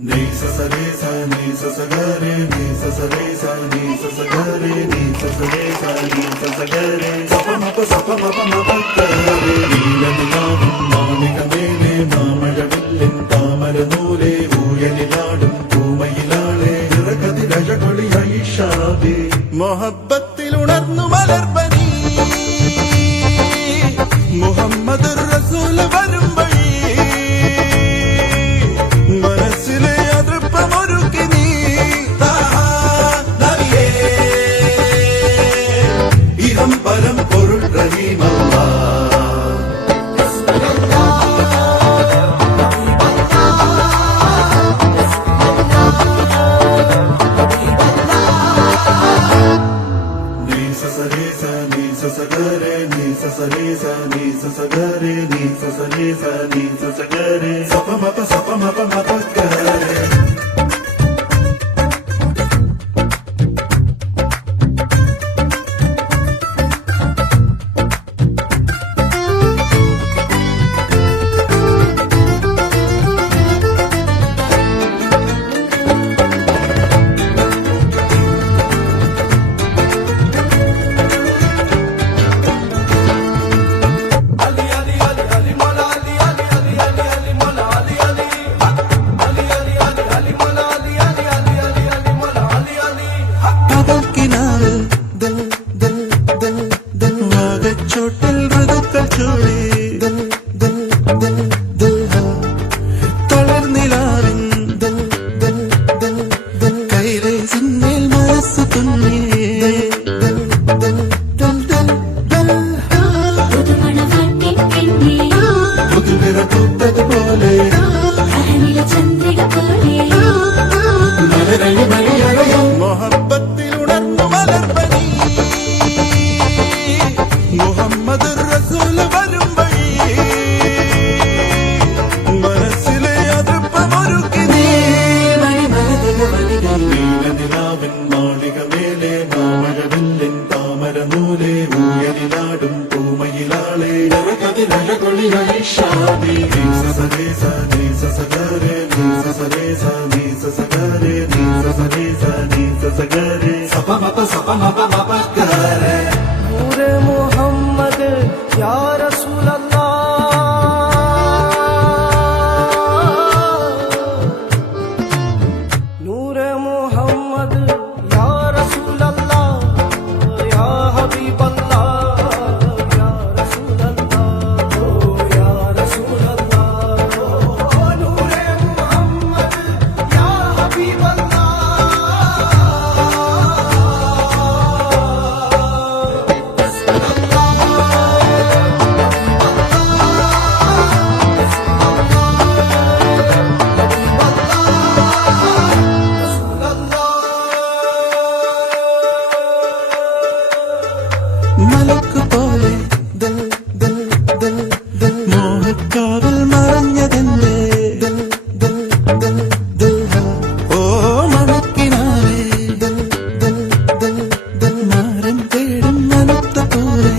Ni sa sa re sa ni sa sa ga re ni sa sa re sa ni sa sa ga re ni sa sa re sa ni sa sa ga re sa pa ma pa ga re നീലനിലാവും മാണികമേലെ മാമഴവില്ലിൻ താമരനൂലെ ഊയലിലാടും പൂമയിലാളെ നിറകതിരഴകൊളിയായി Shaadi മൊഹബത്തിൽ ഉണർന്നു മലർപ്പനി മുഹമ്മദ് റസൂൽ വരും വഴി മനസ്സിലെ അതൃപ്പമൊരുക്കി നീ ഇഹം പരം പൊരുൾ റഹീമല്ലാ ചോട്ടിൽ ഋതുക്കൾ ചൂടി തളർന്നിലാറിൻ കൈരെ സിന്നേൽ മനസ്സ് തുന്നി പോലെ മൊഹബത്തിൽ ഉണർന്നു മലർപ്പനി മുഹമ്മദ് റസൂൽ വരും വഴി മനസ്സിലെ അതൃപ്പമൊരുക്കി നീ നീലനിലാവിൻ മാളികമേലെ മാമഴവില്ലിൻ താമരനൂലെ ഊയലിലാടും പൂമയിലാളെ നിറകതിരഴകൊളിയായി ഷാദി നീ സ രെ സ നീ സ ഗ രെ നീ സ രെ സ നീ സ ഗ രെ നീ സ രെ സ നീ സ ഗ രെ സ പ മ പ ഗ രെ നൂറെ മുഹമ്മദ് യാ റസൂലല്ലാഹ് നൂറെ മുഹമ്മദ് യാ റസൂലല്ലാഹ് യാ ഹബീബല്ലാഹ് യാ റസൂലല്ലാഹ് യാ റസൂലല്ലാഹ് നൂറെ മുഹമ്മദ് യാ ഹബീബല്ലാഹ് മലക്ക് പോലെ മോഹക്കാവിൽ മറഞ്ഞതെന്റെ ഓ മണക്കിനാവേ മാരം തേടും മനത്ത പോലെ